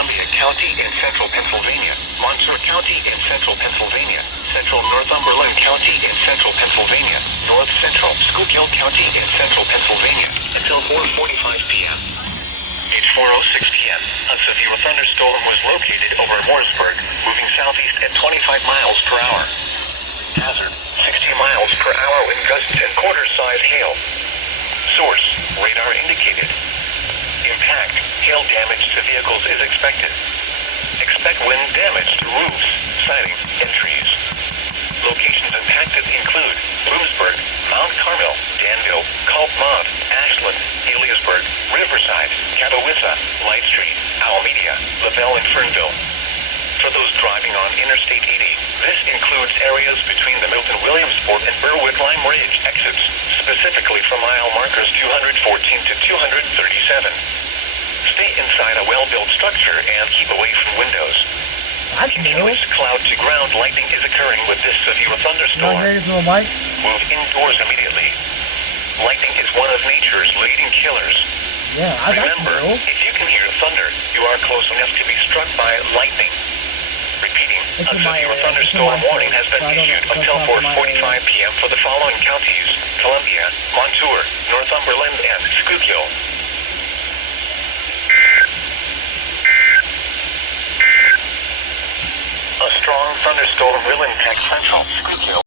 Columbia County in central Pennsylvania, Montour County in central Pennsylvania, central Northumberland County in central Pennsylvania, north central Schuylkill County in central Pennsylvania, until 4:45 p.m. It's 4:06 p.m. A severe thunderstorm was located over Mooresburg, moving southeast at 25 miles per hour. Hazard, 60 miles per hour wind gusts and quarter-size hail. Source, radar indicated. Impact, hail damage to vehicles is expected. Expect wind damage to roofs, siding, and trees. Locations impacted include Bloomsburg, Mount Carmel, Danville, Culp Mott, Ashland, Eliasburg, Riverside, Catawissa, Light Street, Alameda, Lavelle, and Fernville. For those driving on Interstate 80, this includes areas between the Milton-Williamsport and Berwick-Lime Ridge exits, specifically from mile markers 214 to 237. Stay inside a well-built structure and keep away from windows. That's new. Continuous cloud-to-ground lightning is occurring with this severe thunderstorm. Move indoors immediately. Lightning is one of nature's leading killers. Yeah, that's Remember, new. if you can hear thunder, you are close enough to be struck by lightning. Repeating, It's a in my severe area. thunderstorm It's in my warning state, has been but I don't issued know. until That's not in my 4:45 p.m. for the following counties: Columbia, Montour, Northumberland, and Schuylkill. A strong thunderstorm will impact central Schuylkill.